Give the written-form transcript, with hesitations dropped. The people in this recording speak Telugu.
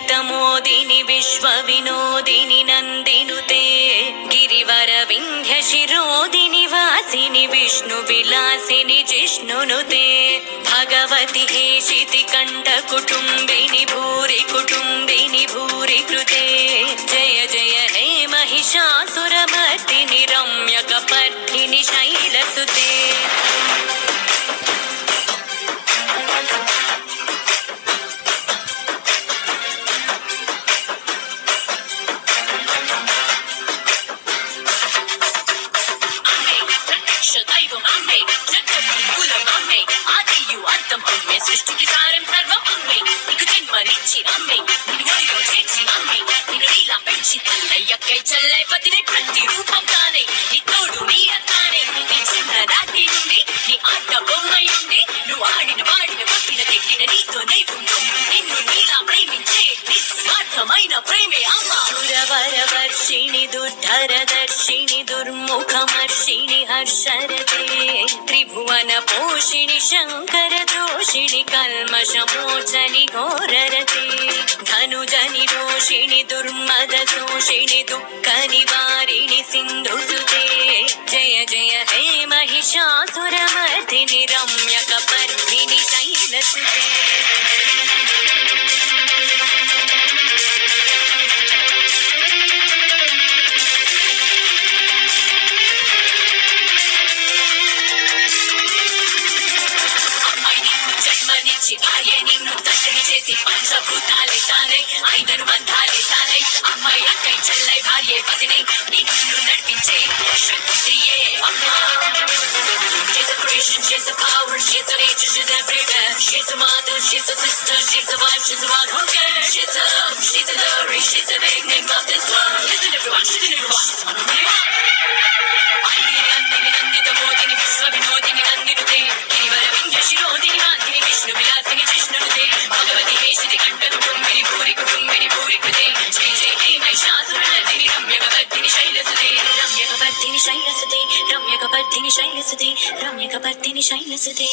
ललितमोदिनि विश्वविनोदिनि नन्दिनुते गिरिवरविन्ध्यशिरोदिनि वासिनि विष्णुविलासिनि जिष्णुनुते भगवति हेशितिकण्ठकुटुम्बिनि भूरि कुटुम्बिनि भूरि कृते जय जय हे महिषासुरमर्दिनि रम्यकपर्दिनि शैलसुते దైవం అమ్మే జగత్తు మూలం అమ్మే ఆదియు అంతం అమ్మే సృష్టికి సారం సర్వం అమ్మే నీకు జన్మనిచ్చి అమ్మే నిన్ను ఒడిలో చేర్చి అమ్మే నిన్ను ఇలా పెంచి తల్లయ్యక్కై చెల్లై బతినే ప్రతి రూపం తానే నీ తోడు నీడ తానే నీ చిన్ననాటి నుండి నీ ఆట బొమ్మయుండి నువ్వు ఆడిన వాడిన కొట్టిన తిట్టిన నీతోనే ఉండు నిన్ను నీలా ప్రేమించే నిస్వార్థమైన ప్రేమే అమ్మ సురవరవర్షిణి దుర్ధరదర్శిని దుర్ముఖమర్షిణి हर्षरते त्रिभुवनपोषिणि शङ्करदोषिणि कल्मषमोचनि घोररते धनुजनि रोषिणि दुर्मदशोषिणि दुःखनिवारिणि सिन्धुसुते जय जय हे महिषासुरमर्दिनि रम्यकपर्दिनि शैलसुते భార్య నిన్ను తండ్రిని చేసి పంచభూతాలే తానై ఐదరు బంధాలే తానై అమ్మాయి అక్కై చెల్లై భార్య పదినై నిన్ను నడిపించే శక్తియే అమ్మా. She's a creation, she's a power, she's a nature, she's everywhere. She's a mother, she's a sister, she's a wife, she's the one who cares. She's a love, she's a glory, she's the big name of this world. Listen everyone, she's an everyone, she's one of them. ఐదిని Nandini Nanditha మోదిని విశ్వ వినోదిని నందినుతే గిరివరవింధ్య శిరోదిని వాసిని విష్ణు విలాసిని జిష్ణునుతే భగవతి హేషితి కంఠ కుటుంబిని భూరి కుటుంబిని భూరి కృతే జయ జయ హే మహిషాసురమర్దిని రమ్యకపర్దిని శైలసుతే రమ్యకపర్దిని శైలసుతే రమ్యకపర్దిని శైలసుతే రమ్యకపర్దిని శైలసుతే